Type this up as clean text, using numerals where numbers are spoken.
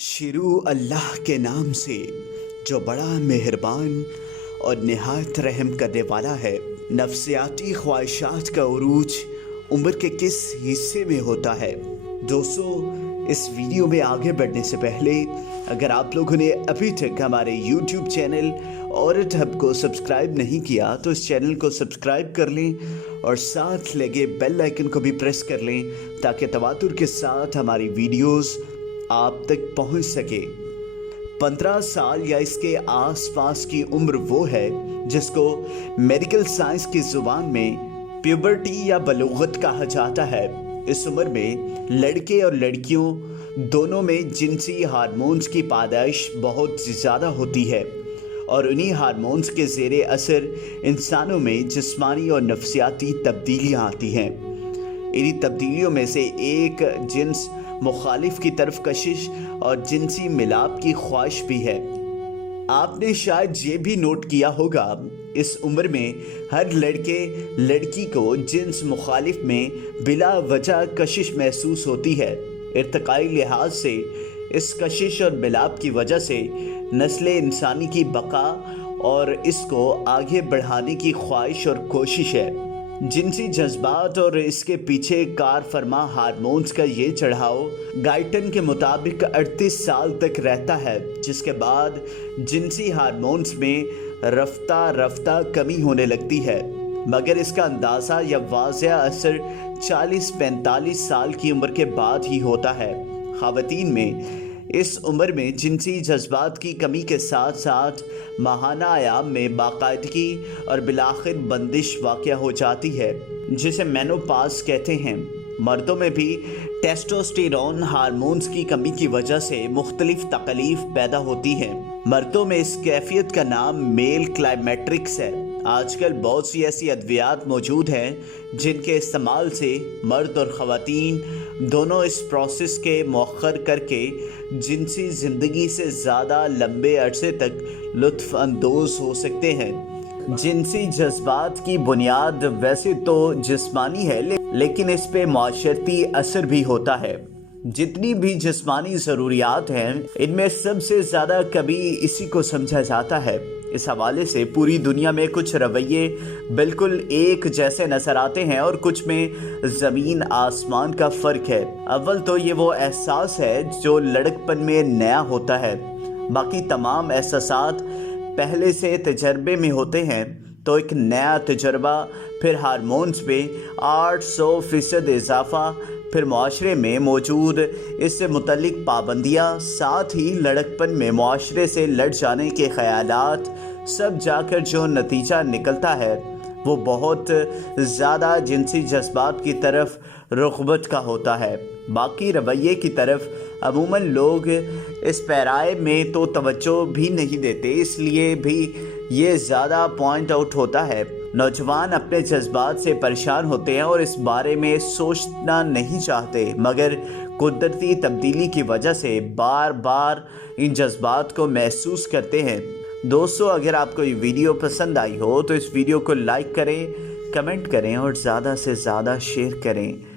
शुरू अल्लाह के नाम से जो बड़ा मेहरबान और निहायत रहम करने वाला है। नफ्सियाती ख्वाहिशात का उरूज उम्र के किस हिस्से में होता है? दोस्तों, इस वीडियो में आगे बढ़ने से पहले अगर आप लोगों ने अभी तक हमारे YouTube चैनल औरत हब को सब्सक्राइब नहीं किया तो इस चैनल को सब्सक्राइब कर लें और साथ लगे बेल आइकन को भी प्रेस कर लें ताकि तवातुर के साथ हमारी वीडियोस आप तक पहुंच सके। 15 साल या इसके आसपास की उम्र वो है जिसको मेडिकल साइंस की ज़ुबान में प्यूबर्टी या बलूगत कहा जाता है। इस उम्र में लड़के और लड़कियों दोनों में जिनसी हार्मोन्स की पैदाइश बहुत ज़्यादा होती है और उन्हीं हार्मोन्स के ज़ेरे असर इंसानों में जिस्मानी और नफ्सियाती तब्दीलियाँ आती हैं। इन्हीं तब्दीलियों में से एक जिन्स मुखालिफ की तरफ कशिश और जिनसी मिलाप की ख्वाहिश भी है। आपने शायद ये भी नोट किया होगा, इस उम्र में हर लड़के लड़की को जिन्स मुखालिफ में बिला वजह कशिश महसूस होती है। इर्तिकाई लिहाज से इस कशिश और मिलाप की वजह से नस्ल इंसानी की बका और इसको आगे बढ़ाने की ख्वाहिश और कोशिश है। जिनसी जज्बात और इसके पीछे कार फरमा हार्मोन्स का ये चढ़ाव गाइटन के मुताबिक 38 साल तक रहता है, जिसके बाद जिनसी हार्मोन्स में रफ्ता रफ्ता कमी होने लगती है, मगर इसका अंदाज़ा या वाज़ह असर 40-45 साल की उम्र के बाद ही होता है। ख़वातीन में इस उम्र में जिनसी जज्बात की कमी के साथ साथ माहाना आयाम में बाकायदगी और बिलाखिर बंदिश वाक़या हो जाती है, जिसे मेनोपाज कहते हैं। मर्दों में भी टेस्टोस्टेरोन हार्मोन्स की कमी की वजह से मुख्तलिफ तकलीफ पैदा होती हैं। मर्दों में इस कैफियत का नाम मेल क्लाइमेट्रिक्स है। आजकल बहुत सी ऐसी अद्वियात मौजूद हैं जिनके इस्तेमाल से मर्द और ख़वातीन दोनों इस प्रोसेस के मौखर करके जिनसी ज़िंदगी से ज़्यादा लंबे अरसे तक लुत्फ़ अंदोज़ हो सकते हैं। जिनसी जज्बात की बुनियाद वैसे तो जिस्मानी है, लेकिन इस पे माशरती असर भी होता है। जितनी भी जिस्मानी ज़रूरियात हैं, इनमें सबसे ज़्यादा कभी इसी को समझा जाता है। इस हवाले से पूरी दुनिया में कुछ रवैये बिल्कुल एक जैसे नज़र आते हैं और कुछ में ज़मीन आसमान का फ़र्क है। अव्वल तो ये वो एहसास है जो लड़कपन में नया होता है। बाकी तमाम एहसासात पहले से तजर्बे में होते हैं, तो एक नया तजर्बा, फिर हार्मोन्स पे 800% इजाफा, फिर माशरे में मौजूद इससे मुतल्लिक पाबंदियाँ, साथ ही लड़कपन में माशरे से लड़ जाने के ख़यालात, सब जाकर जो नतीजा निकलता है वो बहुत ज़्यादा जिनसी जज्बात की तरफ रुग़बत का होता है। बाकी रवैये की तरफ अमूमन लोग इस पैराए में तो तवज्जो भी नहीं देते, इसलिए भी ये ज़्यादा पॉइंट आउट होता है। नौजवान अपने जज्बात से परेशान होते हैं और इस बारे में सोचना नहीं चाहते, मगर कुदरती तब्दीली की वजह से बार बार इन जज्बात को महसूस करते हैं। दोस्तों, अगर आपको ये वीडियो पसंद आई हो तो इस वीडियो को लाइक करें, कमेंट करें और ज़्यादा से ज़्यादा शेयर करें।